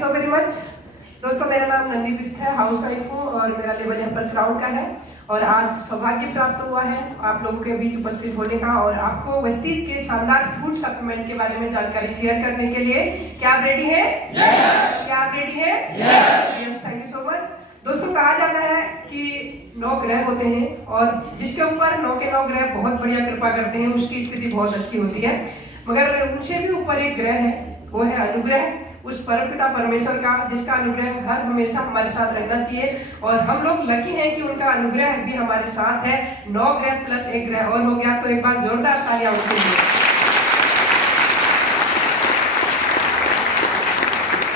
So very much. दोस्तों मेरा नाम नंदी बिष्ट है, हाउस वाइफ हूँ और मेरा लेवल यहाँ पर क्राउड का है और आज सौभाग्य प्राप्त हुआ है आप लोगों के बीच उपस्थित होने का और आपको वेस्टीज के शानदार फूड सप्लीमेंट के बारे में जानकारी शेयर करने के लिए। क्या आप रेडी हैं? yes! क्या आप रेडी हैं? Yes, thank you so much. दोस्तों कहा जाता है कि 9 ग्रह होते हैं और जिसके ऊपर 9 के 9 ग्रह बहुत बढ़िया कृपा करते हैं उसकी स्थिति बहुत अच्छी होती है, मगर उनसे भी ऊपर एक ग्रह है, वो है अनुग्रह, उस परमपिता परमेश्वर का जिसका अनुग्रह हर हमेशा हमारे साथ रहना चाहिए और हम लोग लकी हैं कि उनका अनुग्रह भी हमारे साथ है। 9 ग्रह प्लस एक ग्रह और हो गया, तो एक बार जोरदार तालियां उनके लिए।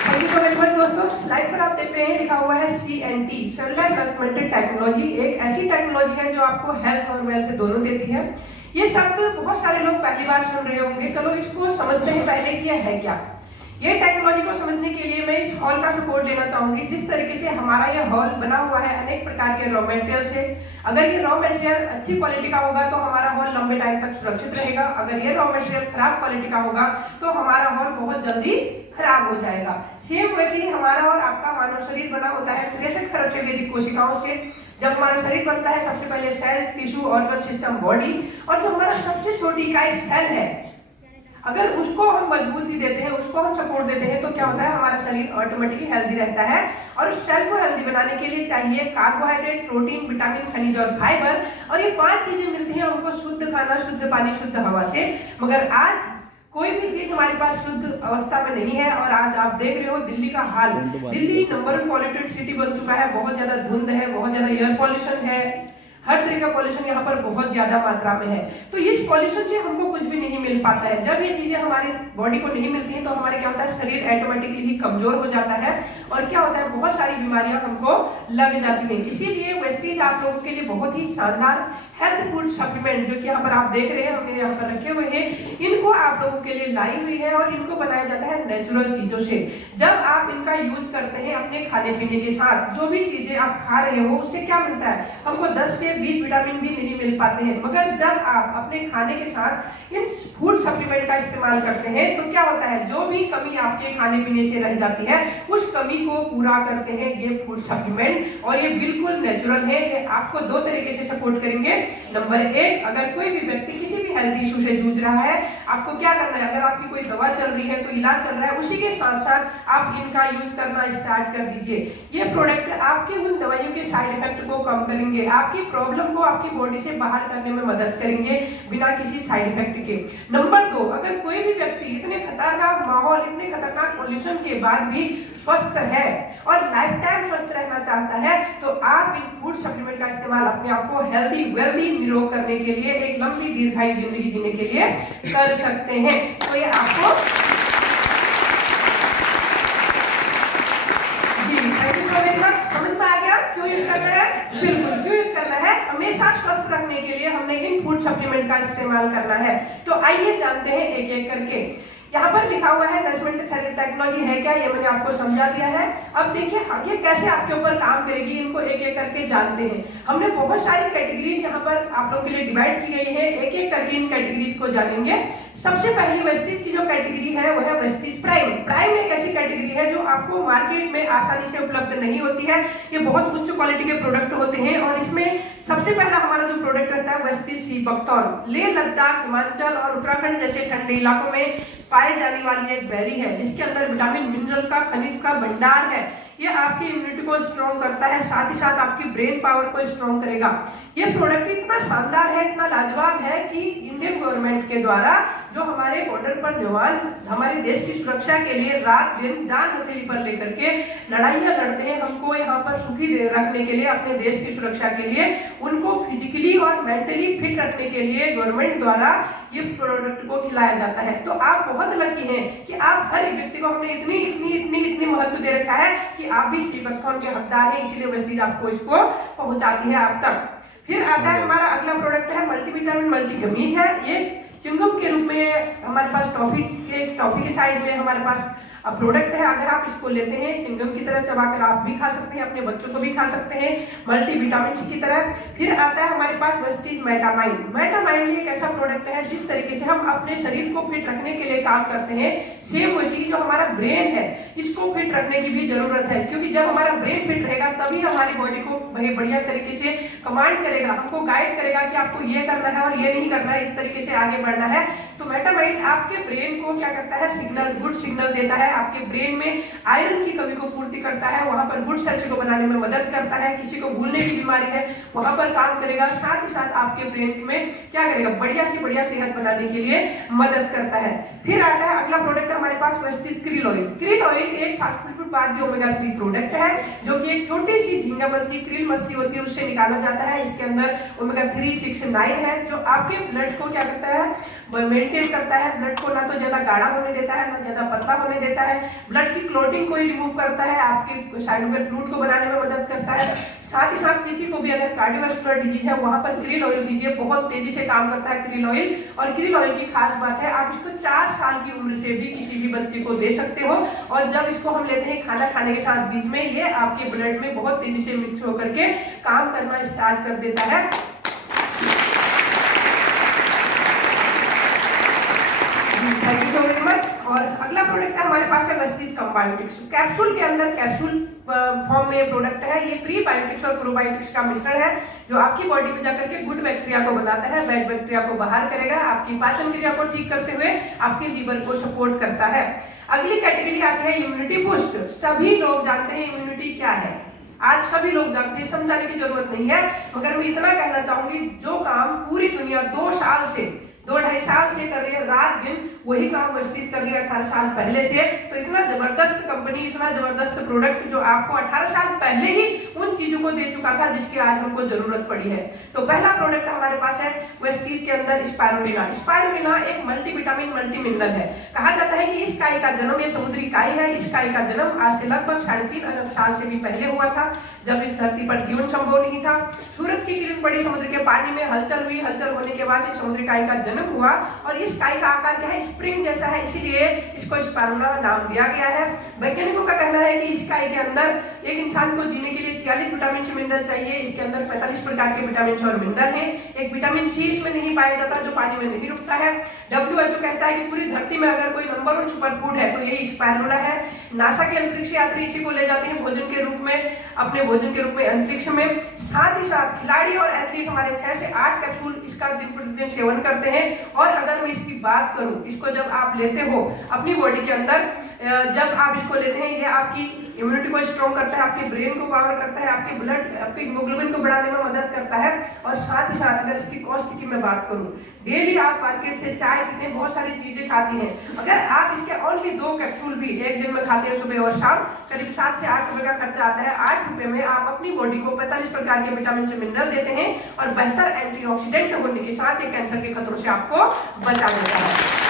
Thank you so very much. दोस्तों स्लाइड पर आप देख रहे हैं लिखा हुआ है CNT, सेलुलर ट्रांसप्लांटेड टेक्नोलॉजी। एक ऐसी टेक्नोलॉजी है जो आपको हेल्थ और वेल्थ दोनों देती है। ये शब्द बहुत सारे लोग पहली बार सुन रहे होंगे, चलो इसको समझते हैं पहले कि है क्या। ये टेक्नोलॉजी को समझने के लिए मैं इस हॉल का सपोर्ट लेना चाहूंगी। जिस तरीके से हमारा ये हॉल बना हुआ है अनेक प्रकार के रॉ मटेरियल से, अगर ये रॉ मटेरियल अच्छी क्वालिटी का होगा तो हमारा हॉल लंबे टाइम तक सुरक्षित रहेगा। अगर ये रॉ मटेरियल खराब क्वालिटी का होगा तो हमारा हॉल बहुत जल्दी खराब हो जाएगा। सेम वैसे ही हमारा और आपका मानव शरीर बना होता है 63 खरब से भी अधिक कोशिकाओं से। जब हमारा शरीर बनता है सबसे पहले cell, tissue, organ system, body, और जो हमारा सबसे छोटी इकाई सेल है, अगर उसको हम मजबूती देते हैं, उसको हम सपोर्ट देते हैं तो क्या होता है, हमारा शरीर ऑटोमेटिकली हेल्दी रहता है। और उस सेल को हेल्दी बनाने के लिए चाहिए कार्बोहाइड्रेट, प्रोटीन, विटामिन, खनिज और फाइबर, और ये 5 चीजें मिलती हैं हमको शुद्ध खाना, शुद्ध पानी, शुद्ध हवा से। मगर आज कोई भी चीज हमारे पास शुद्ध अवस्था में नहीं है और आज आप देख रहे हो दिल्ली का हाल। दिल्ली नंबर 1 पॉल्यूटेड सिटी बन चुका है, बहुत ज्यादा धुंध है, बहुत ज्यादा एयर पॉल्यूशन है, हर तरह का पॉल्यूशन यहाँ पर बहुत ज्यादा मात्रा में है। तो इस पॉल्यूशन से हमको कुछ भी नहीं मिल पाता है। जब ये चीजें हमारी बॉडी को नहीं मिलती हैं तो हमारे क्या होता है, शरीर ऑटोमेटिकली ही कमजोर हो जाता है और क्या होता है, बहुत सारी बीमारियां हमको लग जाती हैं। इसीलिए वेस्टीज आप लोगों के लिए बहुत ही शानदार हेल्थ फूड सप्लीमेंट जो कि यहाँ पर आप देख रहे हैं हमने यहाँ पर रखे हुए हैं, इनको आप लोगों के लिए लाई हुई है और इनको बनाया जाता है नेचुरल चीजों से। जब आप इनका यूज करते हैं अपने खाने पीने के साथ, जो भी चीजें आप खा रहे हो उससे क्या मिलता है, हमको 10 से 20 विटामिन भी नहीं मिल पाते हैं। मगर जब आप अपने खाने के साथ इन फूड सप्लीमेंट का इस्तेमाल करते हैं तो क्या होता है, जो भी कमी आपके खाने पीने से रह जाती है उस कमी को पूरा करते हैं ये फूड सप्लीमेंट। और ये बिल्कुल नेचुरल है, ये आपको 2 तरीके से सपोर्ट करेंगे। नंबर 1, अगर कोई भी व्यक्ति किसी भी हेल्थ इशू से जूझ रहा है, आपको क्या करना है, अगर आपकी कोई दवा चल रही है, कोई इलाज चल रहा है, उसी के साथ साथ आप इनका यूज करना स्टार्ट कर दीजिए। ये प्रोडक्ट आपके उन दवाइयों के साइड इफेक्ट को कम करेंगे, आपकी प्रॉब्लम को आपकी बॉडी से बाहर करने में मदद करेंगे बिना किसी साइड इफेक्ट के। नंबर 2, अगर कोई भी व्यक्ति इतने खतरनाक माहौल, इतने खतरनाक पॉल्यूशन के बाद भी स्वस्थ है और लाइफ टाइम स्वस्थ रहना चाहता है तो आप इन फूड सप्लीमेंट का इस्तेमाल अपने आप को हेल्दी, वेल्दी, निरोग करने के लिए, एक लंबी दीर्घायु जिंदगी जीने के लिए कर सकते हैं। तो ये आपको समझ में आ गया क्यों यूज करना है? बिल्कुल, क्यों यूज करना है, हमेशा स्वस्थ रखने के लिए हमने इन फूड सप्लीमेंट का इस्तेमाल करना है। तो आइए जानते हैं एक एक करके। यहाँ पर लिखा हुआ है नरिशमेंट टेक्नोलॉजी है क्या, ये मैंने आपको समझा दिया है। अब देखिए ये कैसे आपके ऊपर काम करेगी, इनको एक एक करके जानते हैं। हमने बहुत सारी कैटेगरीज यहाँ पर आप लोगों के लिए डिवाइड की गई है, एक एक करके इन कैटेगरीज को जानेंगे। सबसे पहली वेस्टीज की जो कैटेगरी है वो है वेस्टीज प्राइम। प्राइम एक ऐसी कैटेगरी है जो आपको मार्केट में आसानी से उपलब्ध नहीं होती है, ये बहुत उच्च क्वालिटी के प्रोडक्ट होते हैं और इसमें सबसे पहला हमारा जो प्रोडक्ट रहता है Vestige sea buckthorn. Leh, Ladakh, Himachal और उत्तराखंड जैसे ठंडे इलाकों में पाए जाने वाली एक बेरी है जिसके अंदर विटामिन, मिनरल का, खनिज का भंडार है। ये आपकी इम्यूनिटी को स्ट्रॉन्ग करता है, साथ ही साथ आपकी ब्रेन पावर को स्ट्रॉन्ग करेगा। ये प्रोडक्ट इतना शानदार है, इतना लाजवाब है कि इंडियन गवर्नमेंट के द्वारा जो हमारे बॉर्डर पर जवान हमारे देश की सुरक्षा के लिए रात दिन जान हथेली पर लेकर के लड़ाइयां लड़ते हैं, हमको यहाँ पर सुखी रखने के लिए, अपने देश की सुरक्षा के लिए, उनको फिजिकली और मेंटली फिट रखने के लिए गवर्नमेंट द्वारा ये प्रोडक्ट को खिलाया जाता है। तो आप बहुत लकी हैं कि आप हर एक व्यक्ति को हमने इतनी इतनी इतनी इतनी महत्व दे रखा है कि आप भी सी बकथॉर्न के हकदार हैं, इसीलिए वेस्टीज आपको इसको पहुंचाती है आप तक। फिर आता है हमारा अगला प्रोडक्ट है मल्टीविटामिन मल्टी गमीज है। ये चिंगम के रूप में हमारे पास टॉफी के साइड में हमारे पास प्रोडक्ट है। अगर आप इसको लेते हैं चिंगम की तरह चबाकर आप भी खा सकते हैं, अपने बच्चों को भी खा सकते हैं मल्टीविटामिन की तरह। फिर आता है हमारे पास वेस्टीज मेटामाइन। मेटामाइन एक ऐसा प्रोडक्ट है जिस तरीके से हम अपने शरीर को फिट रखने के लिए काम करते हैं, सेम वैसे ही जो हमारा ब्रेन है इसको फिट रखने की भी जरूरत है, क्योंकि जब हमारा ब्रेन फिट रहेगा तभी हमारी बॉडी को बढ़िया तरीके से कमांड करेगा, हमको गाइड करेगा कि आपको ये करना है और ये नहीं करना है, इस तरीके से आगे बढ़ना है। तो मेटामाइंड आपके ब्रेन को क्या करता है, सिग्नल, गुड सिग्नल देता है। आपके ब्रेन में आयरन की कमी को पूर्ति करता है, वहां पर गुड सेल्स को बनाने में मदद करता है। किसी को भूलने की बीमारी है वहां पर काम करेगा, साथ ही साथ आपके ब्रेन में क्या करेगा, बढ़िया से बढ़िया सेहत बनाने के लिए मदद करता है। फिर आता है अगला प्रोडक्ट हमारे पास Vestige krill oil. Krill oil एक फास्ट फूड बाद ओमेगा 3 प्रोडक्ट है, जो कि एक छोटी सी झींगा मछली, क्रिल मछली होती है, उससे निकाला जाता है। इसके अंदर ओमेगा 3, 6, 9 है, जो आपके ब्लड को क्या करता है, मेंटेन करता है। ब्लड को ना तो ज्यादा गाढ़ा होने देता है, ना ज्यादा पतला होने देता है। ब्लड की क्लोटिंग को रिमूव करता है, आपके साइनोवियल फ्लूइड को बनाने में मदद करता है। साथ ही साथ किसी को भी अगर कार्डियोवास्कुलर डिजीज है वहां पर क्रिल ऑयल दीजिए, बहुत तेजी से काम करता है क्रिल ऑयल। और क्रिल ऑयल की खास बात है, आप इसको 4 साल की उम्र से भी किसी भी बच्चे को दे सकते हो, और जब इसको हम लेते हैं खाना खाने के साथ बीच में, ये आपके ब्लड में बहुत तेजी से मिक्स होकर के काम करना स्टार्ट कर देता है। Thank you so very much. और अगला प्रोडक्ट है हमारे पास है वेस्टिज कंबायोटिक्स। कैप्सूल के अंदर कैप्सूल फॉर्म में प्रोडक्ट है। ये प्रीबायोटिक्स और प्रोबायोटिक्स का मिश्रण है, जो आपकी बॉडी में जाकर के गुड बैक्टीरिया को बनाता है, बैड बैक्टीरिया को बाहर करेगा, आपकी पाचन क्रिया को ठीक करते हुए आपके लीवर को सपोर्ट करता है। अगली कैटेगरी आती है इम्यूनिटी बूस्ट। सभी लोग जानते हैं इम्यूनिटी क्या है, आज सभी लोग जानते हैं, समझाने की जरूरत नहीं है। मगर मैं इतना कहना चाहूंगी, जो काम पूरी दुनिया 2-2.5 साल से कर रही है, रात दिन वही काम वेस्टिज कर रही है 18 साल पहले से। तो इतना जबरदस्त कंपनी, इतना जबरदस्त प्रोडक्ट जो आपको 18 साल पहले ही उन चीजों को दे चुका था जिसकी आज हमको जरूरत पड़ी है। तो पहला प्रोडक्ट हमारे पास है वेस्टिज के अंदर स्पायरुलिना। स्पायरुलिना एक मल्टीविटामिन मल्टी मिनरल है। कहा जाता है कि इस काई का जन्म, ये समुद्री काई है, इस काई का जन्म आज से लगभग 3.5 अरब साल से भी पहले हुआ था, जब इस धरती पर जीवन संभव नहीं था। सूरज की किरण पड़ी समुद्र के पानी में, हलचल हुई, हलचल होने के बाद इस समुद्री काई का जन्म हुआ। और इस काई का आकार क्या है, स्प्रिंग जैसा है, इसीलिए इसको स्पायरुलिना नाम दिया गया है। वैज्ञानिकों का कहना है कि इस काई के अंदर एक इंसान को जीने के लिए 46 विटामिन मिनरल चाहिए। इसके अंदर 45 प्रकार के विटामिन और मिनरल हैं। एक विटामिन सी इसमें नहीं पाया जाता, जो पानी में नहीं रुकता है। WHO कहता है कि पूरी धरती में अगर कोई नंबर 1 सुपर फूड है तो यही स्पायरुलिना है। नासा के अंतरिक्ष यात्री इसी को ले जाते हैं भोजन के रूप में, अपने भोजन के रूप में अंतरिक्ष में। साथ ही साथ खिलाड़ी और एथलीट हमारे 6 से 8 कैप्सूल इसका दिन प्रतिदिन सेवन करते हैं। और अगर मैं इसकी बात करूं, इसको जब आप लेते हो अपनी बॉडी के अंदर, जब आप इसको लेते हैं, ये आपकी इम्यूनिटी को स्ट्रॉन्ग करता है, आपके ब्रेन को पावर करता है, आपके ब्लड, आपके हीमोग्लोबिन को बढ़ाने में मदद करता है। और साथ ही साथ अगर इसकी कॉस्ट की मैं बात करूं, डेली आप मार्केट से चाय पीते हैं, बहुत सारी चीजें खाती हैं, अगर आप इसके ओनली 2 कैप्सूल भी एक दिन में खाते हैं सुबह और शाम, करीब 7 से 8 रुपए का खर्चा आता है। 8 रुपए में आप अपनी बॉडी को 45 प्रकार के विटामिन से मिनरल देते हैं और बेहतर एंटीऑक्सीडेंट होने के साथ एक कैंसर के खतरों से आपको बचा देता है।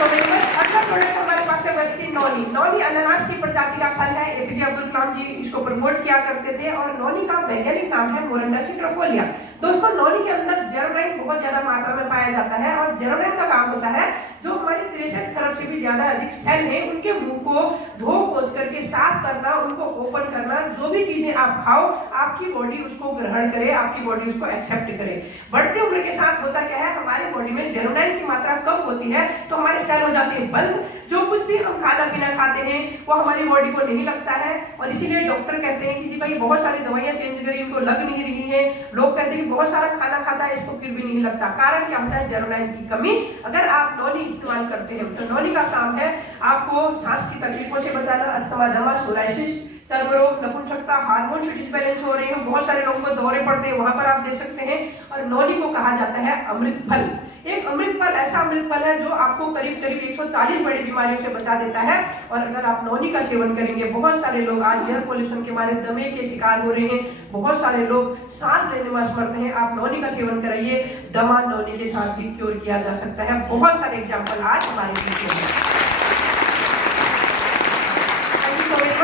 अगला प्रोडक्ट हमारे पास है वेस्टिज नॉनी। नॉनी अनानास की प्रजाति का फल है। APJ अब्दुल कलाम जी इसको प्रमोट किया करते थे और नॉनी का वैज्ञानिक नाम है मोरंडा सिट्रोफोलिया। दोस्तों, नॉनी के अंदर जेरोनाइन बहुत ज्यादा मात्रा में पाया जाता है और जेरोनाइन का काम होता है, जो हमारे 63 खरब से भी ज्यादा अधिक सेल हैं, उनके मुंह को धो पोंछ करके साफ करना, उनको ओपन करना। जो भी चीजें आप खाओ, आपकी बॉडी उसको ग्रहण करे, आपकी बॉडी उसको एक्सेप्ट करे। बढ़ती उम्र के साथ होता क्या है, हमारी बॉडी में जेरोनाइन की मात्रा कम होती है, तो हमारे सेल हो जाते हैं बंद। जो कुछ भी हम खाना पीना खाते हैं वो हमारी बॉडी को नहीं लगता है, और इसीलिए डॉक्टर कहते हैं कि जी भाई बहुत सारी दवाइयां चेंज करी, इनको लग नहीं रही है। लोग कहते हैं कि बहुत सारा खाना खाता है, इसको फिर भी नहीं लगता। कारण क्या होता है, जेरोनाइन की कमी। अगर आप नॉनी इस्तेमाल करते हैं तो नॉनी का काम है आपको सांस की तकलीफों से बचाना, अस्थमा, दमा, सोराइसिस, चर्म रोग, नपुंसकता, हार्मोन डिसबैलेंस हो रहे हैं, बहुत सारे लोगों को दौरे पड़ते हैं, वहां पर आप दे सकते हैं। और नॉनी को कहा जाता है अमृत फल। एक अमृत फल ऐसा अमृत फल है जो आपको करीब करीब 140 बड़ी बीमारियों से बचा देता है। और अगर आप नॉनी का सेवन करेंगे, बहुत सारे लोग आज एयर पोल्यूशन के मारे दमे के शिकार हो रहे हैं, बहुत सारे लोग सांस लेने में असमर्थ हैं, आप नॉनी का सेवन कराइए, दमा नॉनी के साथ भी क्योर किया जा सकता है। बहुत सारे एग्जाम्पल आज हमारे बीच में।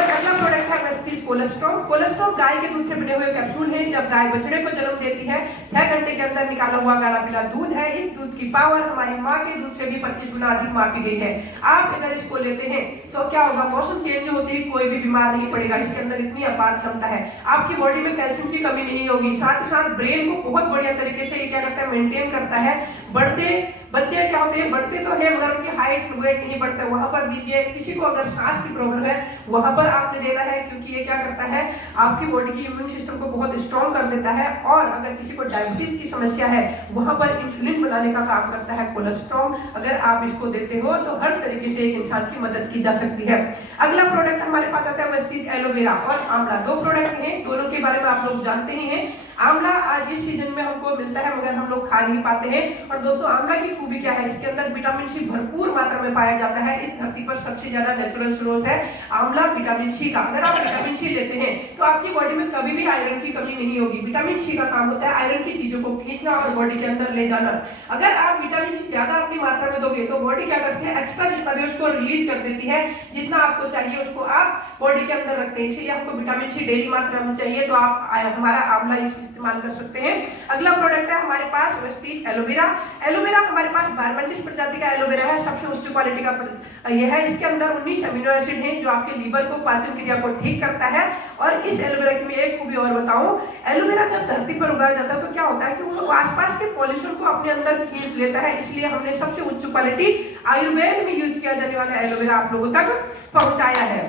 अगला प्रोडक्ट है वेस्टिज कोलेस्ट्रॉल। कोलेस्ट्रॉल गाय के दूध से बने हुए कैप्सूल हैं। जब गाय बछड़े को जन्म देती है, 6 घंटे के अंदर निकाला हुआ गाढ़ा पीला दूध है। इस दूध की पावर हमारी माँ के दूध से भी 25 गुना अधिक मापी गई है। आप अगर इसको लेते हैं तो क्या होगा, मौसम चेंज होते ही कोई भी बीमार नहीं पड़ेगा। इसके अंदर इतनी अपार क्षमता है, आपकी बॉडी में कैल्शियम की कमी नहीं होगी। साथ ही साथ ब्रेन को बहुत बढ़िया तरीके से ये क्या करता है, मेंटेन करता है। बढ़ते बच्चे क्या होते हैं, बढ़ते तो है मगर उनकी हाइट वेट नहीं बढ़ता, वहां पर दीजिए। किसी को अगर सांस की प्रॉब्लम है वहां पर आपने देना है, क्योंकि ये क्या करता है आपकी बॉडी की इम्यून सिस्टम को बहुत स्ट्रॉन्ग कर देता है। और अगर किसी को डायबिटीज की समस्या है वहां पर इंसुलिन बनाने का काम करता है कोलेस्ट्रॉल। अगर आप इसको देते हो तो हर तरीके से एक इंसान की मदद की जा सकती है। अगला प्रोडक्ट हमारे पास आता है वेस्टीज एलोवेरा और आंवला। दो प्रोडक्ट हैं, दोनों के बारे में आप लोग जानते ही हैं। आंवला आज इस सीजन में हमको मिलता है मगर हम लोग खा नहीं पाते हैं। और दोस्तों आंवला की खूबी क्या है, इसके अंदर विटामिन सी भरपूर मात्रा में पाया जाता है। इस धरती पर सबसे ज्यादा नेचुरल स्रोत है आंवला विटामिन सी का। अगर आप विटामिन सी लेते हैं तो आपकी बॉडी में कभी भी आयरन की कमी नहीं होगी। विटामिन सी का काम होता है आयरन की चीजों को खींचना और बॉडी के अंदर ले जाना। अगर आप विटामिन सी ज्यादा अपनी मात्रा में दोगे तो बॉडी क्या करती है, एक्स्ट्रा जितना भी उसको रिलीज कर देती है। जितना आपको चाहिए उसको आप बॉडी के अंदर रखते हैं, इसलिए आपको विटामिन सी डेली मात्रा में चाहिए तो आप हमारा आंवला इस्तेमाल कर सकते हैं। अगला प्रोडक्ट है हमारे पास वेस्टीज एलोवेरा। एलोवेरा हमारे पास बारबेंटिस प्रजाति का एलोवेरा है, सबसे उच्च क्वालिटी का यह है। इसके अंदर 19 अमीनो एसिड हैं जो आपके लीवर को, पाचन क्रिया को ठीक करता है। और इस एलोवेरा की मैं एक खूबी और बताऊं, एलोवेरा जब धरती पर उगाया जाता है तो क्या होता है कि वो आसपास के पॉल्यूशन को अपने अंदर खींच लेता है। इसलिए हमने सबसे उच्च क्वालिटी आयुर्वेद में यूज किया जाने वाला एलोवेरा आप लोगों तक पहुंचाया है।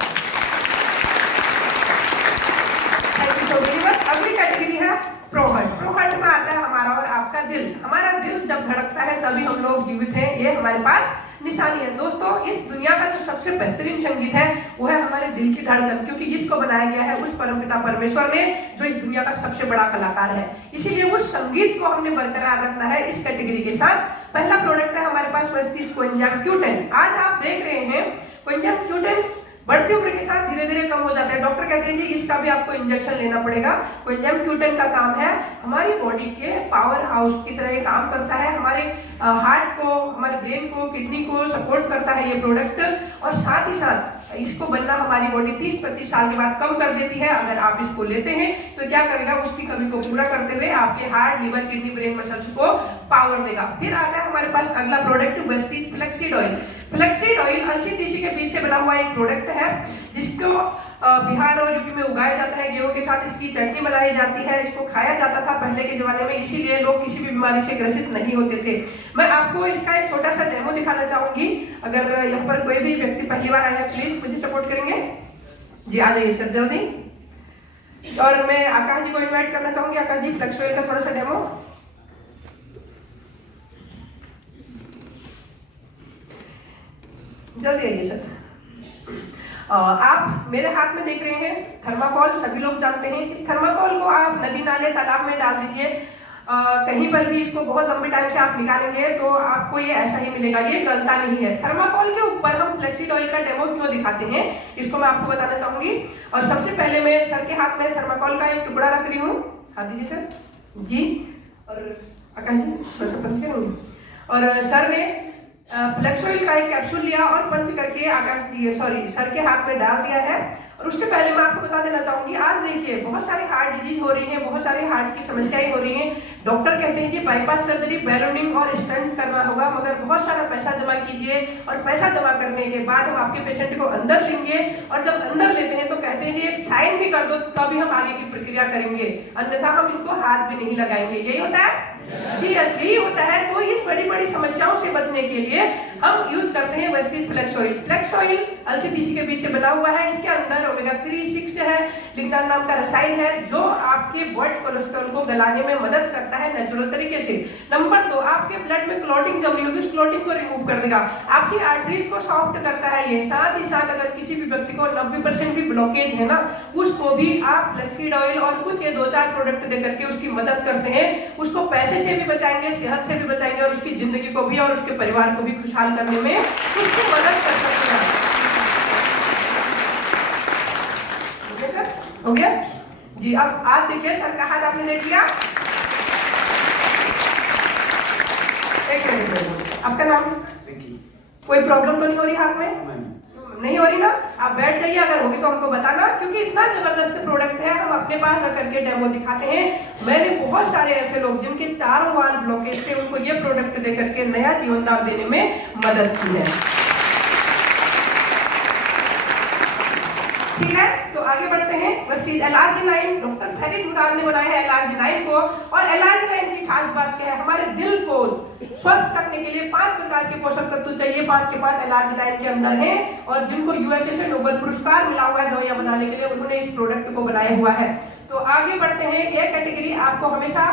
Thank you so very much. अगली कैटेगरी है प्रोहट। प्रोहट में आता है हमारा और आपका दिल। हमारा दिल जब धड़कता है तभी हम लोग जीवित हैं, ये हमारे पास निशानी है। दोस्तों इस दुनिया का जो सबसे बेहतरीन संगीत है वो है हमारे दिल की धड़कन, क्योंकि इसको बनाया गया है उस परमपिता परमेश्वर ने जो इस दुनिया का सबसे बड़ा कलाकार है। इसीलिए उस संगीत को हमने बरकरार रखना है इस कैटेगरी के साथ। पहला प्रोडक्ट है हमारे पास वेस्टीज कोएंजाइम Q10। आज आप देख रहे हैं कोएंजाइम Q10 बढ़ती उम्र के साथ धीरे धीरे कम हो जाता है। डॉक्टर कहते हैं जी इसका भी आपको इंजेक्शन लेना पड़ेगा। कोएंजाइम Q10 का काम है हमारी बॉडी के पावर हाउस की तरह काम करता है। हमारे हार्ट को, हमारे ब्रेन को, किडनी को सपोर्ट करता है ये प्रोडक्ट। और साथ ही साथ इसको बनना हमारी बॉडी 30-35 साल के बाद कम कर देती है। अगर आप इसको लेते हैं तो क्या करेगा, उसकी कमी को पूरा करते हुए आपके heart, liver, kidney, brain muscles को पावर देगा। फिर आता है हमारे पास अगला product Vestige flaxseed oil. Flaxseed oil अलसी तीसी के बीज से बना हुआ एक प्रोडक्ट है जिसको बिहार और यूपी में उगाया जाता है। गेहूं के साथ इसकी चटनी बनाई जाती है। इसको खाया जाता था पहले के जमाने में, इसीलिए लोग किसी भी बीमारी से ग्रसित नहीं होते थे। मैं आपको इसका एक छोटा सा डेमो दिखाना चाहूंगी। अगर यहाँ पर कोई भी व्यक्ति पहली बार आया है प्लीज मुझे सपोर्ट करेंगे जी, आ जाइए सर जल्दी। और मैं आकाश जी को इन्वाइट करना चाहूंगी। आकाश जी फ्लैक्स ऑयल का थोड़ा सा डेमो। जल्दी आइए सर। आप मेरे हाथ में देख रहे हैं थर्माकोल, सभी लोग जानते हैं। इस थर्माकोल को आप नदी नाले तालाब में डाल दीजिए, कहीं पर भी इसको बहुत लंबे टाइम से आप निकालेंगे तो आपको ये ऐसा ही मिलेगा, ये गलता नहीं है। थर्माकोल के ऊपर हम फ्लैक्सीड ऑयल का डेमो क्यों दिखाते हैं इसको मैं आपको बताना चाहूंगी। और सबसे पहले मैं सर के हाथ में थर्माकोल का एक टुकड़ा रख रही हूँ। हाथ दीजिए सर जी। और आकाश जी थोड़ा सा पंच करेंगे। और सर ने फ्लैक्स ऑयल का एक कैप्सूल लिया और पंच करके सर के हाथ में डाल दिया है। और उससे पहले मैं आपको बता देना चाहूंगी, आज देखिए बहुत सारे हार्ट डिजीज हो रही है, बहुत सारे हार्ट की समस्याएं हो रही हैं। डॉक्टर कहते हैं जी बाईपास सर्जरी, बैलोनिंग और स्टेंट करना होगा, मगर बहुत सारा पैसा जमा कीजिए और पैसा जमा करने के बाद हम आपके पेशेंट को अंदर लेंगे। और जब अंदर लेते हैं तो कहते हैं जी एक साइन भी कर दो तभी हम आगे की प्रक्रिया करेंगे, अन्यथा हम इनको हाथ भी नहीं लगाएंगे। यही होता है जी, यही होता है। तो इन बड़ी बड़ी समस्याओं से बचने के लिए हम यूज करते हैं Vestige flax oil. Flax oil अलसी तीसी के बीज से बना हुआ है। इसके अंदर ओमेगा 3, 6 है, लिग्नान नाम का रसायन है जो आपके ब्लड कोलेस्ट्रॉल को गलाने में मदद करता है नेचुरल तरीके से। नंबर 2, आपके ब्लड में क्लॉटिंग जमी होगी उस क्लॉटिंग को रिमूव कर देगा, आपकी आर्टरीज को सॉफ्ट करता है ये। साथ ही साथ अगर किसी भी व्यक्ति को 90% भी ब्लॉकेज है ना, उसको भी आप फ्लैक्सीड ऑयल और कुछ ये 2-4 प्रोडक्ट दे करके उसकी मदद करते हैं। उसको पैसे से भी बचाएंगे, सेहत से भी बचाएंगे और उसकी जिंदगी को भी और उसके परिवार को भी खुशहाल करने में उसकी मदद कर सकते हैं। हो गया जी। अब आप देखिए सर का हाथ आपने देख लिया। एक मिनट, आपका नाम? कोई प्रॉब्लम तो नहीं हो रही हाथ में? नहीं हो रही ना? आप बैठ जाइए, अगर होगी तो हमको बताना, क्योंकि इतना जबरदस्त प्रोडक्ट है हम अपने पास रख करके डेमो दिखाते हैं। मैंने बहुत सारे ऐसे लोग जिनके चारों वाल ब्लॉकेज थे उनको ये प्रोडक्ट दे करके नया जीवन दान देने में मदद की है। ठीक है, तो आगे बढ़ते हैं। वेस्टीज एलार्जिनाइन, डॉक्टर थेरिक मुराद ने बनाया है एलार्जिनाइन को। और एलार्जिनाइन की खास बात क्या है, हमारे दिल को स्वस्थ रखने के लिए 5 प्रकार के पोषक तत्व चाहिए, 5 के 5 एलार्जिनाइन के अंदर है। और जिनको यूएसए से नोबेल पुरस्कार मिला हुआ है दवाइयां बनाने के लिए, उन्होंने इस प्रोडक्ट को बनाया हुआ है। तो आगे बढ़ते हैं, यह कैटेगरी आपको हमेशा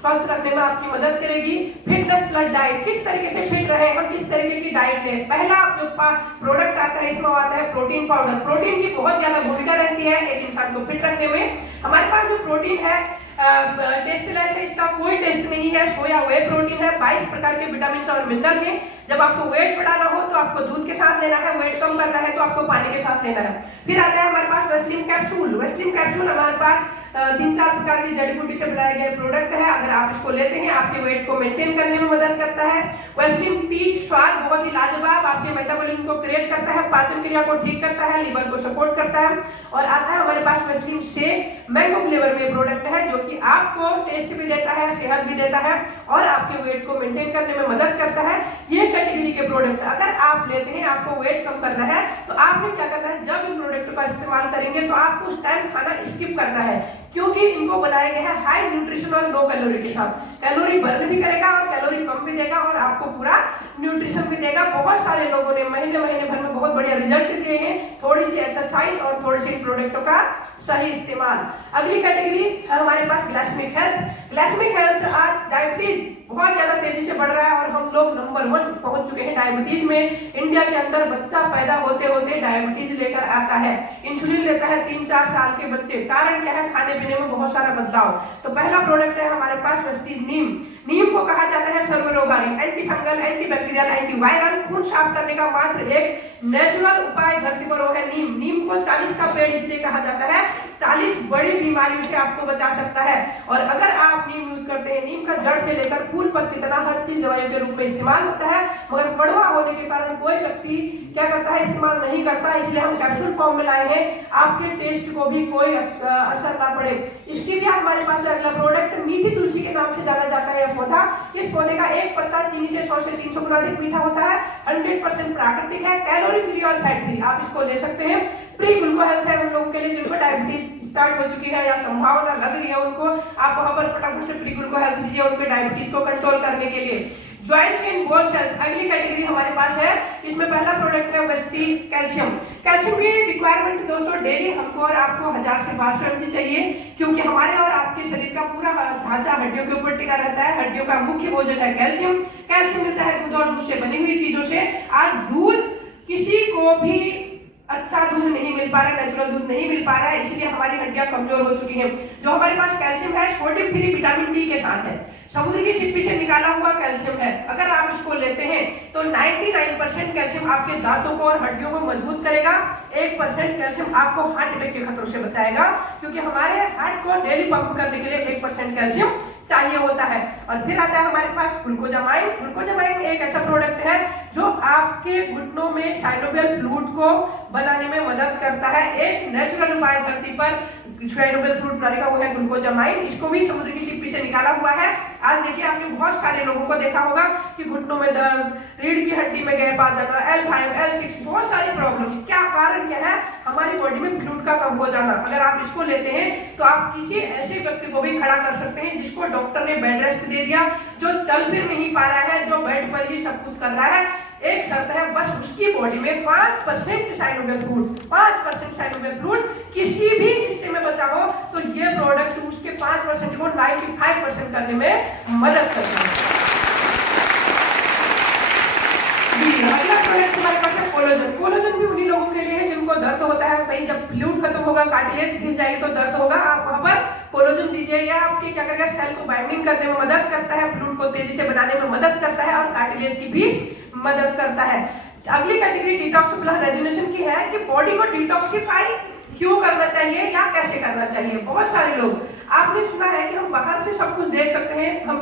स्वस्थ रखने में आपकी मदद करेगी। फिटनेस प्लस डाइट, किस तरीके से फिट रहे और किस तरीके की डाइट लें। पहला जो प्रोडक्ट आता है, इसमें आता है प्रोटीन पाउडर। प्रोटीन की बहुत ज्यादा भूमिका रहती है एक इंसान को फिट रखने में। हमारे पास जो प्रोटीन है टेस्टलेस है, इसका कोई टेस्ट नहीं है, सोया हुए प्रोटीन है। 22 प्रकार के विटामिन और मिनरल है। जब आपको वेट बढ़ाना हो तो आपको दूध के साथ लेना है, वेट कम करना है तो आपको पानी के साथ लेना है। फिर आता है हमारे पास वेस्लिन कैप्सूल। वेस्लिन कैप्सूल हमारे पास 3-4 प्रकार की जड़ी बूटी से बनाए गए प्रोडक्ट है। अगर आप इसको लेते हैं आपके वेट को मेंटेन करने में मदद करता है। वेस्लिन टी स्वाद बहुत ही लाजवाब, आपके मेटाबॉलिज्म को क्रिएट करता है, पाचन क्रिया को ठीक करता है, लीवर को सपोर्ट करता है। और आता है हमारे पास वेस्लिन शेक, मैंगो फ्लेवर में प्रोडक्ट है जो कि आपको टेस्ट भी देता है, सेहत भी देता है और आपके वेट को मेंटेन करने में मदद करता है। ये कैटेगरी के प्रोडक्ट अगर आप लेते हैं, आपको वेट कम करना है तो आपने क्या करना है, जब इन प्रोडक्ट का इस्तेमाल करेंगे तो आपको उस टाइम खाना स्किप करना है, क्योंकि इनको बनाया गया है हाई न्यूट्रिशन और लो कैलोरी के साथ। कैलोरी बर्न भी करेगा और कैलोरी कम भी देगा और आपको पूरा न्यूट्रिशन भी देगा। बहुत सारे लोगों ने महीने भर में बहुत बढ़िया रिजल्ट दिए हैं, थोड़ी सी एक्सरसाइज और थोड़ी सी प्रोडक्टों का सही इस्तेमाल। अगली कैटेगरी है हमारे पास ग्लाइसेमिक हेल्थ। ग्लाइसेमिक हेल्थ आज डायबिटीज बहुत ज्यादा तेजी से बढ़ रहा है और हम लोग नंबर 1 पहुंच चुके हैं डायबिटीज में। इंडिया के अंदर बच्चा पैदा होते होते डायबिटीज लेकर आता है, इंसुलिन लेता है 3-4 साल के बच्चे। कारण क्या है, खाने पीने में बहुत सारा बदलाव। तो पहला प्रोडक्ट है हमारे पास वेस्टीज नीम। नीम को कहा जाता है सर्वरोगकारी, anti fungal, anti bacterial, anti viral, खून साफ करने का मात्र एक नेचुरल उपाय धरती पर वो है नीम। नीम को 40 का पेड़ इसलिए कहा जाता है, 40 बड़ी बीमारियों से आपको बचा सकता है। और अगर आप नीम यूज करते हैं, नीम का जड़ से लेकर फूल पत्ती तक हर चीज दवाइयों के रूप में इस्तेमाल होता है, मगर कड़वा होने के कारण कोई व्यक्ति क्या करता है, इस्तेमाल नहीं करता। इसलिए हम कैप्सूल फॉर्म में लाए हैं, आपके टेस्ट को भी कोई असर ना पड़े। इसके लिए हमारे पास अगला प्रोडक्ट मीठी तुलसी के नाम से जाना जाता है पौधा। इस पौधे का एक पत्ता चीनी से 100 से 300 गुना अधिक मीठा होता है, 100% प्राकृतिक है, कैलोरी फ्री और फैट फ्री। आप इसको ले सकते हैं। प्री ग्लूको हेल्थ है उन लोगों के लिए जिनको डायबिटीज स्टार्ट हो चुकी है या संभावना लग रही है उनको, आप वहां पर फटाफट से प्री ग्लूको हेल्थ दीजिए उनके डायबिटीज को कंट्रोल करने के लिए। जॉइंट एंड बोन हेल्थ अगली कैटेगरी हमारे पास है। इसमें पहला प्रोडक्ट है वेस्टीज कैल्शियम। कैल्शियम की रिक्वायरमेंट दोस्तों डेली हमको और आपको 1000 से 1200 mg चाहिए, क्योंकि हमारे और आपके शरीर का पूरा ढांचा हड्डियों के ऊपर टिका रहता है। हड्डियों का मुख्य भोजन है कैल्शियम। कैल्शियम मिलता है दूध और दूध से बनी हुई चीजों से। आज दूध किसी को भी अच्छा दूध नहीं मिल पा रहा है, नेचुरल दूध नहीं मिल पा रहा है, इसलिए हमारी हड्डियां कमजोर हो चुकी हैं। जो हमारे पास कैल्शियम है सोडियम फ्री विटामिन डी के साथ है, समुद्र की छिपी से निकाला हुआ कैल्शियम है। अगर आप इसको लेते हैं तो 99% कैल्शियम आपके दांतों को और हड्डियों को मजबूत करेगा। 1% कैल्शियम आपको हार्ट अटैक के खतरों से बचाएगा, क्योंकि हमारे हार्ट को डेली पंप करने के लिए 1% कैल्शियम चाहिए होता है। और फिर आता है हमारे पास ग्लूकोजामाइन। ग्लूकोजामाइन एक ऐसा प्रोडक्ट है जो आपके घुटनों में साइनोवियल फ्लूइड को बनाने में मदद करता है। एक नेचुरल उपाय धरती पर साइनोवियल फ्लूइड बनाने का वो है ग्लूकोजामाइन। इसको भी समुद्र की छिपी से निकाला हुआ है। आज देखिए आपने बहुत सारे लोगों को देखा होगा कि घुटनों में दर्द, रीढ़ की हड्डी में गैप आ जाना, L5, L6 बहुत सारी प्रॉब्लम्स। क्या कारण क्या है, हमारी बॉडी में फ्लूइड का कम हो जाना। अगर आप इसको लेते हैं तो आप किसी ऐसे व्यक्ति को भी खड़ा कर सकते हैं जिसको डॉक्टर ने बेड रेस्ट दे दिया, जो चल फिर नहीं पा रहा है, जो बेड पर ही सब कुछ कर रहा है। एक शर्त है, बस उसकी बॉडी में 5% साइनोवियल फ्लूइड, 5% साइनोवियल फ्लूइड किसी भी हिस्से में बचा हो तो ये प्रोडक्ट उसके 5% को 95% करने में मदद करता है। अगला प्रोडक्ट हमारे पास है कोलेजन। कोलेजन भी उन्हीं लोगों के लिए है जिनको दर्द होता है, भाई जब फ्लूइड खत्म होगा, कार्टिलेज घिस जाएगी तो दर्द होगा, आप वहां पर कोलेजन दीजिए। या आपके क्या करेगा, सेल को बाइंडिंग करने में मदद करता है, फ्लूइड को तेजी से बनाने में मदद करता है और कार्टिलेज की भी मदद करता है। अगली कैटेगरी डिटॉक्स प्लस रेजुनेशन की है कि बॉडी को डिटॉक्सिफाई क्यों करना चाहिए या कैसे करना चाहिए। बहुत सारे लोग, आपने सुना है कि हम बाहर से सब कुछ देख सकते हैं, हम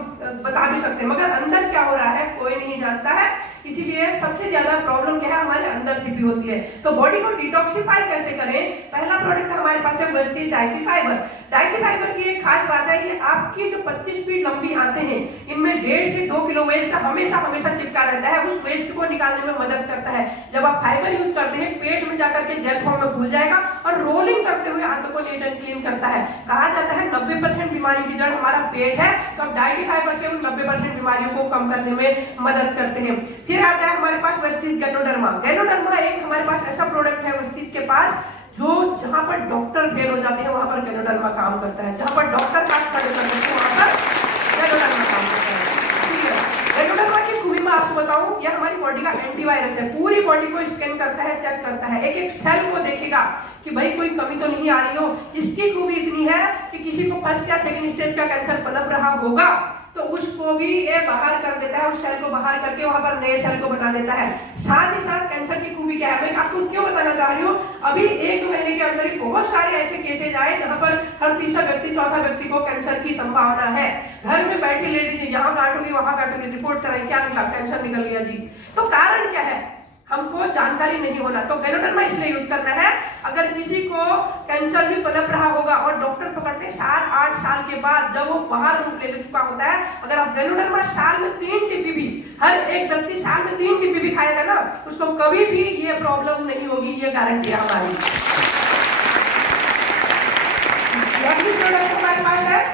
बता भी सकते हैं, मगर अंदर क्या हो रहा है कोई नहीं जानता है। इसीलिए सबसे ज्यादा प्रॉब्लम क्या है, हमारे अंदर छिपी होती है। तो बॉडी को डिटॉक्सिफाई कैसे करें, पहला प्रोडक्ट हमारे पास है Vestige deity fibre. Deity fibre की एक खास बात है, ये आपकी जो 25 फीट लंबी आते हैं, इनमें 1.5 से 2 किलो वेस्ट हमेशा चिपका रहता है। उस वेस्ट को निकालने में मदद करता है। जब आप फाइबर यूज करते हैं, पेट में जाकर के जेल फॉर्म में घुल जाएगा और रोलिंग करते हुए आंतों को नीट एंड क्लीन करता है। कहा जाता है 90% बीमारी की जड़ हमारा पेट है, तो अब 95% 90% बीमारियों को कम करने में मदद करते हैं। फिर आता है हमारे पास वेस्टीज गैनोडर्मा। गैनोडर्मा एक हमारे पास ऐसा प्रोडक्ट है वेस्टीज के पास जो जहां पर डॉक्टर फेल हो जाते हैं वहां पर गैनोडर्मा काम करता है, जहां पर डॉक्टर हाथ खड़े करते हैं वहां पर गैनोडर्मा काम करता है। ठीक है, गैनोडर्मा की खूबी मैं आपको बताऊं, यह हमारी बॉडी का एंटीवायरस है, पूरी बॉडी को स्कैन करता है, चेक करता है, एक एक सेल को देखेगा कि भाई कोई कमी तो नहीं आ रही हो। इसकी खूबी इतनी है कि किसी को फर्स्ट या सेकंड स्टेज का कैंसर पनप रहा होगा तो उसको भी ये बाहर कर देता है, उस सेल को बाहर करके वहां पर नए सेल को बना देता है। साथ ही साथ कैंसर की खूबी क्या है, मैं आपको क्यों बताना चाह रही हूँ, अभी 1-2 महीने के अंदर ही बहुत सारे ऐसे केसेज आए जहां पर हर तीसरा व्यक्ति चौथा व्यक्ति को कैंसर की संभावना है। घर में बैठी लेडीज यहाँ काटोगी वहां काटोगी, रिपोर्ट कराई, क्या निकला, कैंसर निकल गया जी। तो कारण क्या है, हमको जानकारी नहीं होना। तो गैनोडर्मा इसलिए यूज करना है, अगर किसी को कैंसर भी पनप रहा होगा और डॉक्टर पकड़ते हैं 7-8 साल के बाद जब वो बाहर रूप ले चुका होता है, अगर आप गैनोडर्मा साल में 3 टिब्बी भी, हर एक व्यक्ति साल में 3 टिब्बी भी खाएगा ना, उसको कभी भी ये प्रॉब्लम नहीं होगी, ये गारंटी है हमारी। अगली प्रोडक्ट हमारे पास है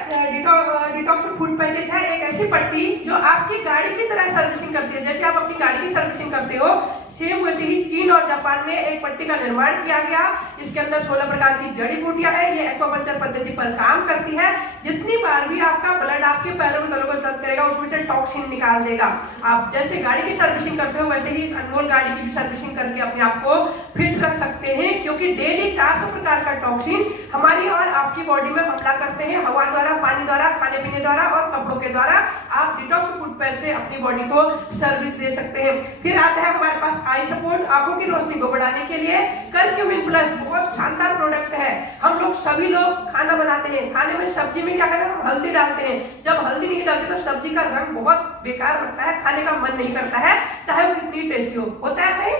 डिटॉक्स फूड पैचेज है, एक ऐसी पट्टी जो आपकी गाड़ी की तरह सर्विसिंग करती है। जैसे आप अपनी गाड़ी की सर्विसिंग करते हो, सेम वैसे ही चीन और जापान में एक पट्टी का निर्माण किया गया। इसके अंदर 16 प्रकार की जड़ी बूटियां है, ये एक्वाकल्चर पद्धति पर काम करती है। जितनी बार भी आपका ब्लड आपके पैरों के तलों को टच करेगा उसमें से टॉक्सिन निकाल देगा। आप जैसे गाड़ी की सर्विसिंग करते हो वैसे ही इस अनमोल गाड़ी की भी सर्विसिंग करके अपने आप को फिट रख सकते हैं, क्योंकि डेली 400 प्रकार का टॉक्सिन हमारी और आपकी बॉडी में हमला करते हैं, हवा द्वारा, पानी द्वारा, खाने पीने द्वारा और कपड़ों के द्वारा। आप डिटॉक्स फूड पैच से अपनी बॉडी को सर्विस दे सकते हैं। फिर आता है हमारे पास आई सपोर्ट, आंखों की रोशनी को बढ़ाने के लिए करक्यूमिन प्लस, बहुत शानदार प्रोडक्ट है। हम लोग सभी लोग खाना बनाते हैं, खाने में सब्जी में क्या करते हैं, हम हल्दी डालते हैं। जब हल्दी नहीं डालते तो सब्जी का रंग बहुत बेकार लगता है, खाने का मन नहीं करता है, चाहे वो कितनी टेस्टी हो। होता है सही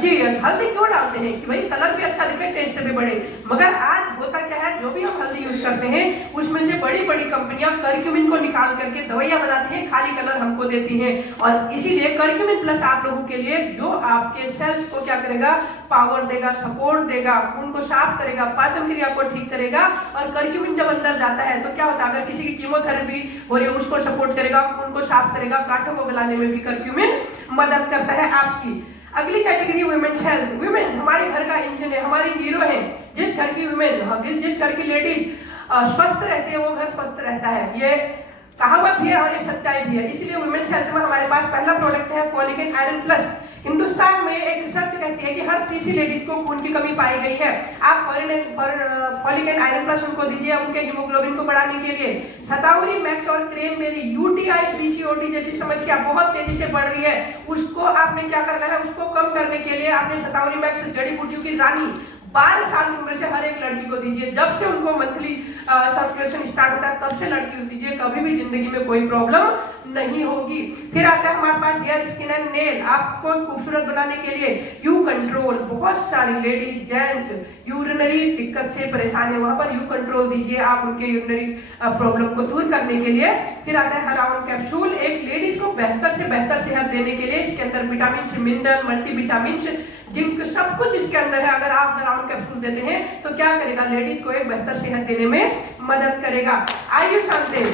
जी, यस। हल्दी क्यों डालते हैं कि भाई कलर भी अच्छा दिखे, टेस्ट भी बढ़े। मगर आज होता क्या है, जो भी हम हल्दी यूज करते हैं उसमें से बड़ी बड़ी कंपनियां करक्यूमिन को निकाल करके दवाइयां बनाती हैं, खाली कलर हमको देती हैं। और इसीलिए करक्यूमिन प्लस आप लोगों के लिए जो आपके सेल्स को क्या करेगा, पावर देगा, सपोर्ट देगा, खून को साफ करेगा, पाचन क्रिया को ठीक करेगा। और करक्यूमिन जब अंदर जाता है तो क्या होता है, अगर किसी की कीमोथेरेपी हो रही है उसको सपोर्ट करेगा, खून को साफ करेगा, कांटों को गलाने में भी करक्यूमिन मदद करता है आपकी। अगली कैटेगरी वुमेन्स हेल्थ। वुमेन हमारे घर का इंजन है, हमारी हीरो है। जिस घर की वुमेन, जिस घर की लेडीज स्वस्थ रहते हैं वो घर स्वस्थ रहता है, ये कहावत भी है और ये सच्चाई भी है। इसलिए वुमेन्स हेल्थ में हमारे पास पहला प्रोडक्ट है folic and iron plus. Hindustan में एक रिसर्च कहती है कि हर तीसरी लेडीज को खून की कमी पाई गई है। आप फॉलिक एंड आयरन प्लस उनको दीजिए उनके हीमोग्लोबिन को बढ़ाने के लिए। शतावरी मैक्स और क्रैनबेरी, यूटीआई पीसीओडी जैसी समस्या बहुत तेजी से बढ़ रही है, उसको आपने क्या करना है, उसको कम करने के लिए आपने शतावरी मैक्स जड़ी बूटियों की रानी 12 साल की उम्र से हर एक लड़की को दीजिए। जब से उनको मंथली सर्कुलेशन स्टार्ट होता है तब से लड़की को दीजिए, कभी भी जिंदगी में कोई प्रॉब्लम नहीं होगी। फिर आता है हमारे पास हेयर, स्किन एंड नेल, आपको खूबसूरत बनाने के लिए यू कंट्रोल। बहुत सारी लेडीज जेंट्स यूरिनरी दिक्कत से परेशान है, वहां पर यू कंट्रोल दीजिए आप उनके यूरिनरी प्रॉब्लम को दूर करने के लिए। फिर आता है हराउन कैप्सूल, एक लेडीज को बेहतर से बेहतर सेहत देने के लिए। इसके अंदर विटामिन, मिनरल, मल्टीविटामिन, जिंक सब कुछ इसके अंदर है। अगर आप हराउन कैप्सूल देते हैं तो क्या करेगा, लेडीज को एक बेहतर सेहत देने में मदद करेगा। आयुष शांति,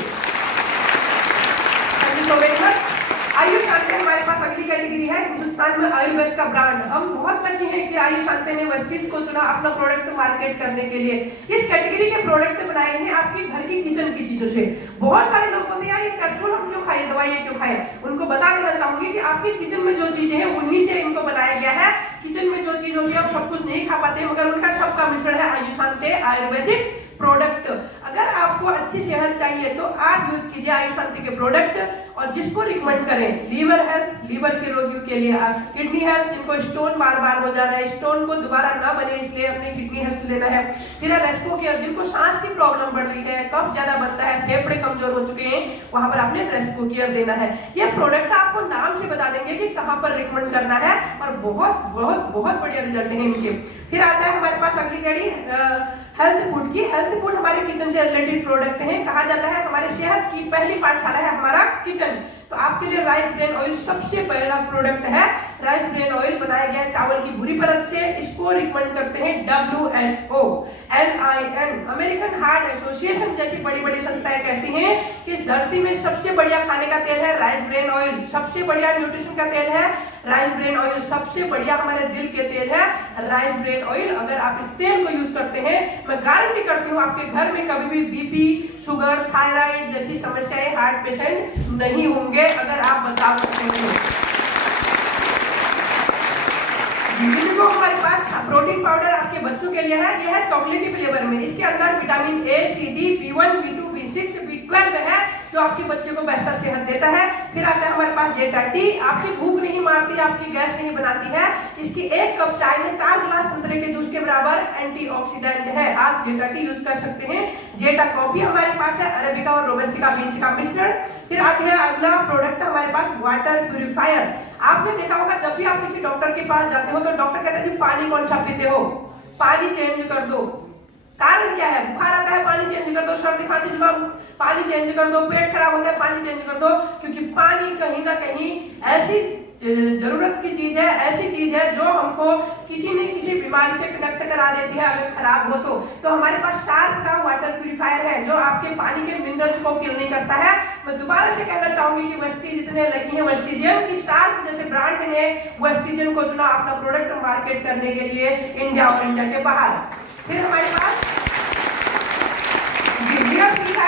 आयुष शांति हमारे पास अगली कैटेगरी है। हिंदुस्तान में आयुर्वेद का ब्रांड, हम बहुत लकी हैं कि आयुष शांति ने वेस्टीज को चुना अपना प्रोडक्ट मार्केट करने के लिए। इस कैटेगरी के प्रोडक्ट बनाए हैं आपके घर की किचन की चीजों से। बहुत सारे लोग बोलते हैं यार ये कैप्सूल हम क्यों खाएं, दवाइयां क्यों खाएं। उनको बता देना चाहूंगी कि आपके किचन में जो चीजें हैं उन्हीं से इनको बनाया गया है। किचन में जो चीज होती है आप सब कुछ नहीं खा पाते, मगर उनका सबका मिश्रण है आयुष शांति आयुर्वेदिक प्रोडक्ट। अगर आपको अच्छी सेहत चाहिए तो आप यूज कीजिए आयुष शांति के प्रोडक्ट। और जिसको रिकमेंड करें, लीवर हेल्थ, लीवर के रोगियों के लिए, किडनी हेल्थ, जिनको स्टोन बार बार हो जा रहा है, स्टोन को दोबारा ना बने इसलिए अपनी किडनी हेल्थ लेना है। फिर रेस्पो केयर, जिनको सांस की प्रॉब्लम बढ़ रही है, कफ ज्यादा बनता है, फेफड़े कमजोर हो चुके हैं, वहां पर आपने रेस्पो केयर देना है। ये प्रोडक्ट आपको नाम से बता देंगे कि कहां पर रिकमेंड करना है और बहुत बहुत बहुत बढ़िया रिजल्ट है इनके। फिर आता है हमारे पास अगली गाड़ी हेल्थ फूड की। हेल्थ फूड हमारे किचन से रिलेटेड प्रोडक्ट है। कहा जाता है हमारे सेहत की पहली पाठशाला है हमारा किचन। तो आपके लिए राइस ब्रेन ऑयल सबसे पहला प्रोडक्ट है। राइस ब्रेन ऑयल बनाया गया है चावल की बुरी परत से। इसको रिकमेंड करते हैं WHO, NIN, American heart association जैसी बड़ी बड़ी संस्थाएं कहती हैं कि इस धरती में सबसे बढ़िया खाने का तेल है राइस ब्रेन ऑयल, सबसे बढ़िया न्यूट्रिशन का तेल है राइस ब्रेन ऑयल, सबसे बढ़िया हमारे दिल के तेल है राइस ब्रेन ऑयल। अगर आप इस तेल को यूज करते हैं, मैं गारंटी करती हूँ आपके घर में कभी भी बीपी, शुगर, थायराइड जैसी समस्याएं, हार्ट पेशेंट नहीं होंगे, अगर आप बता सकते हैं। को हमारे पास प्रोटीन पाउडर आपके बच्चों के लिए है, ये है चॉकलेटी फ्लेवर में। इसके अंदर vitamin A, C, D, B1, B2, B6, B12 है जो आपके बच्चे को बेहतर सेहत देता है। फिर आता है हमारे पास जेटा टी, आपकी भूख नहीं मारती, आपकी गैस नहीं बनाती है। इसकी 1 कप चाय में 4 गिलास संतरे के जूस के बराबर एंटीऑक्सीडेंट है, आप जेटा टी यूज कर सकते हैं। जेटा कॉफी हमारे पास है, अरेबिका और रोबस्टिका बीन्स का मिश्रण। फिर आती है अगला प्रोडक्ट हमारे पास वाटर प्यूरिफायर। आपने देखा होगा जब भी आप किसी डॉक्टर के पास जाते हो तो डॉक्टर कहते हैं जी पानी कौन सा पीते हो, पानी चेंज कर दो। कारण क्या है? बुखार आता है पानी चेंज कर दो, सर्दी खांसी जुकाम पानी चेंज कर दो, पेट खराब होता है पानी चेंज कर दो। क्योंकि पानी कहीं ना कहीं ऐसी जरूरत की चीज है, ऐसी चीज है जो हमको किसी न किसी बीमारी से कनेक्ट करा देती है अगर खराब हो तो हमारे पास शार्प का वाटर प्यूरिफायर है जो आपके पानी के मिनरल्स को किल नहीं करता है। मैं दोबारा से कहना चाहूंगी कि वेस्टीज इतने लगी है वेस्टीजियन की शार्प जैसे ब्रांड ने वेस्टीजियन को चुना अपना प्रोडक्ट मार्केट करने के लिए इंडिया और इंडिया के बाहर। फिर हमारे पास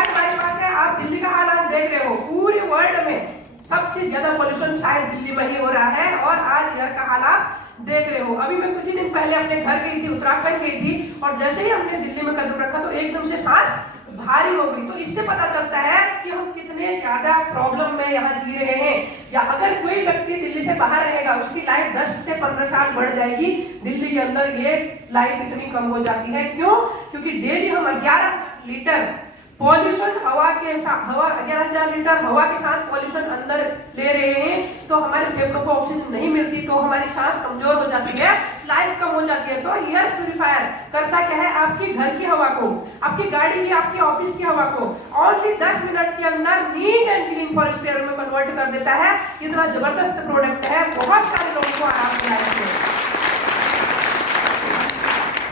हमारे पास है, आप दिल्ली का हालात देख रहे हो, पूरे वर्ल्ड में सबसे ज्यादा पोल्यूशन शायद दिल्ली में ही हो रहा है और आज यहाँ का हालात देख रहे हो। अभी मैं कुछ ही दिन पहले अपने घर गई थी, उत्तराखंड गई थी, और जैसे ही हमने दिल्ली में कदम रखा तो एकदम से सांस भारी हो गई। तो इससे पता चलता है कि हम कितने ज्यादा प्रॉब्लम में यहाँ जी रहे हैं। या अगर कोई व्यक्ति दिल्ली से बाहर रहेगा उसकी लाइफ 10 से 15 साल बढ़ जाएगी, दिल्ली के अंदर ये लाइफ इतनी कम हो जाती है। क्यों? क्योंकि डेली हम 11 लीटर पॉल्यूशन हवा के साथ, 11,000 लीटर हवा के साथ पॉल्यूशन अंदर ले रहे हैं, तो हमारे फेफड़ों को ऑक्सीजन नहीं मिलती, तो हमारी सांस कमजोर हो जाती है, लाइफ कम हो जाती है। तो एयर प्यूरिफायर करता क्या है, आपकी घर की हवा को, आपकी गाड़ी की, आपकी ऑफिस की हवा को ओनली 10 मिनट के अंदर neat and clean forest air में कन्वर्ट कर देता है। इतना जबरदस्त प्रोडक्ट है, बहुत सारे लोगों को आराम दिलाएगा।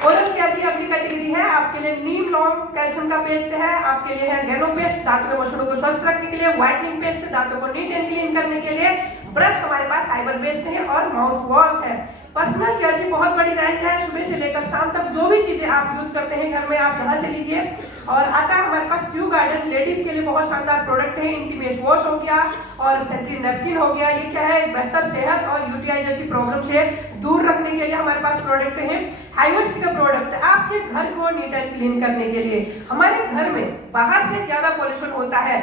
ओरल केयर की अगली कैटेगरी है, आपके लिए नीम लॉन्ग कैल्शियम का पेस्ट है, आपके लिए है गैनो पेस्ट दांतों के मसूड़ों को स्वस्थ रखने के लिए, व्हाइटनिंग पेस्ट दांतों को नीट एंड क्लीन करने के लिए, ब्रश हमारे पास फाइबर बेस्ड है और माउथ वॉश है। पर्सनल केयर की बहुत बड़ी रेंज है, सुबह से लेकर शाम तक जो भी चीजें आप यूज करते हैं घर में आप यहाँ से लीजिए। और आता है हमारे पास ट्यू गार्डन, लेडीज के लिए बहुत शानदार प्रोडक्ट है, इंटीमेट वॉश हो गया और सेंट्री नैपकिन हो गया। ये क्या है, बेहतर सेहत और यूटीआई जैसी प्रॉब्लम से दूर रखने के लिए हमारे पास प्रोडक्ट है। हाईवेस्ट का प्रोडक्ट आपके घर को नीट एंड क्लीन करने के लिए। हमारे घर में बाहर से ज्यादा पॉल्यूशन होता है,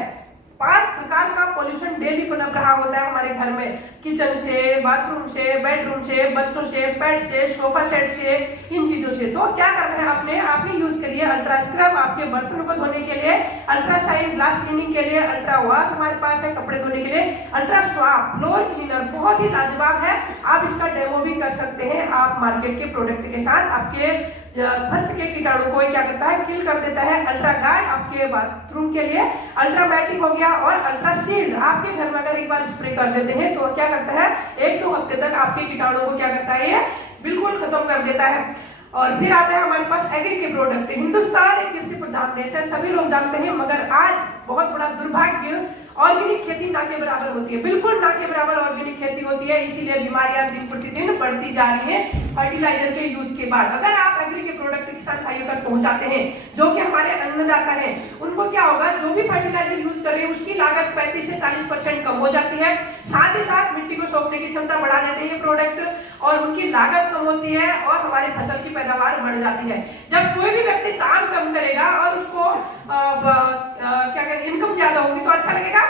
5 प्रकार का पॉल्यूशन डेली पनप रहा होता है हमारे घर में, किचन से, बाथरूम से, बेडरूम से, बच्चों से, पेट से, सोफा सेट से, इन चीजों से। तो क्या करना है आपने यूज करिए अल्ट्रा स्क्रब आपके बर्तनों को धोने के लिए, अल्ट्रा शाइन ग्लास क्लीनिंग के लिए, अल्ट्रा वॉश हमारे पास है कपड़े धोने के लिए, अल्ट्रा स्वाप फ्लोर क्लीनर बहुत ही लाजवाब है, आप इसका डेमो भी कर सकते हैं। आप मार्केट के प्रोडक्ट के साथ आपके फर्श के कीटाणु को क्या करता है, किल कर देता है। अल्ट्रा गार्ड आपके बाथरूम के लिए, अल्ट्रा मैटिक हो गया और अल्ट्रा शील्ड आपके घर में अगर एक बार स्प्रे कर देते हैं तो क्या करता है, 1-2 हफ्ते तक आपके कीटाणु को क्या करता है, ये बिल्कुल खत्म कर देता है। और फिर आता है हमारे पास एग्री के प्रोडक्ट। हिंदुस्तान एक कृषि प्रधान देश है, सभी लोग जानते हैं, मगर आज बहुत बड़ा दुर्भाग्य ऑर्गेनिक खेती ना के बराबर होती है, बिल्कुल ना के बराबर ऑर्गेनिक खेती होती है, इसीलिए बीमारियां दिन प्रतिदिन बढ़ती जा रही हैं फर्टिलाइजर के यूज के बाद। अगर आप एग्री के प्रोडक्ट किसान भाइयों तक पहुंचाते हैं जो कि हमारे अन्नदाता हैं, उनको क्या होगा, जो भी फर्टिलाइजर यूज कर रहे हैं उसकी लागत 35 से 40% कम हो जाती है। साथ ही साथ मिट्टी को सोखने की क्षमता बढ़ा देते हैं ये प्रोडक्ट और उनकी लागत कम होती है और हमारी फसल की पैदावार बढ़ जाती है। जब कोई भी व्यक्ति काम कम करेगा और उसको क्या करें, इनकम ज्यादा होगी तो अच्छा लगेगा,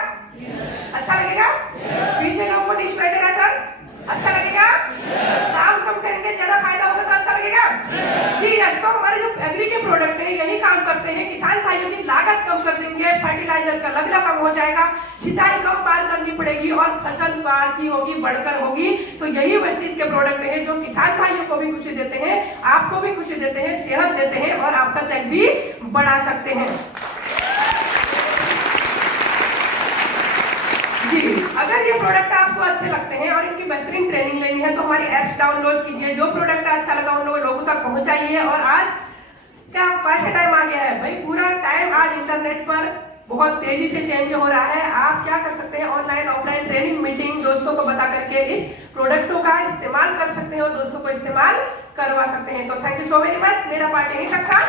अच्छा लगेगा। पीछे लोगों को नहीं सुनाई दे रहा सर, अच्छा लगेगा। काम कम करेंगे ज्यादा फायदा होगा तो अच्छा लगेगा जी। यस, तो हमारे जो एग्री के प्रोडक्ट है यही काम करते हैं, किसान भाइयों की लागत कम कर देंगे, फर्टिलाइजर का लगना कम हो जाएगा, सिंचाई कम बार करनी पड़ेगी और फसल बार की होगी, बढ़कर होगी। तो यही वेस्टीज के प्रोडक्ट है जो किसान भाइयों को भी खुशी देते हैं, आपको भी खुशी देते हैं, सेहत देते हैं और आपका चेक भी बढ़ा सकते हैं जी। अगर ये प्रोडक्ट आपको अच्छे लगते हैं और इनकी बेहतरीन ट्रेनिंग लेनी है तो हमारी ऐप्स डाउनलोड कीजिए, जो प्रोडक्ट अच्छा लगा उन लोगों तक पहुंचाइए। और आज क्या कैसा टाइम आ गया है भाई, पूरा टाइम आज इंटरनेट पर बहुत तेजी से चेंज हो रहा है। आप क्या कर सकते हैं, ऑनलाइन ऑफलाइन ट्रेनिंग मीटिंग दोस्तों को बता करके इस प्रोडक्टों का इस्तेमाल कर सकते हैं और दोस्तों को इस्तेमाल करवा सकते हैं। तो thank you so very much, मेरा पार्ट यहीं तक था।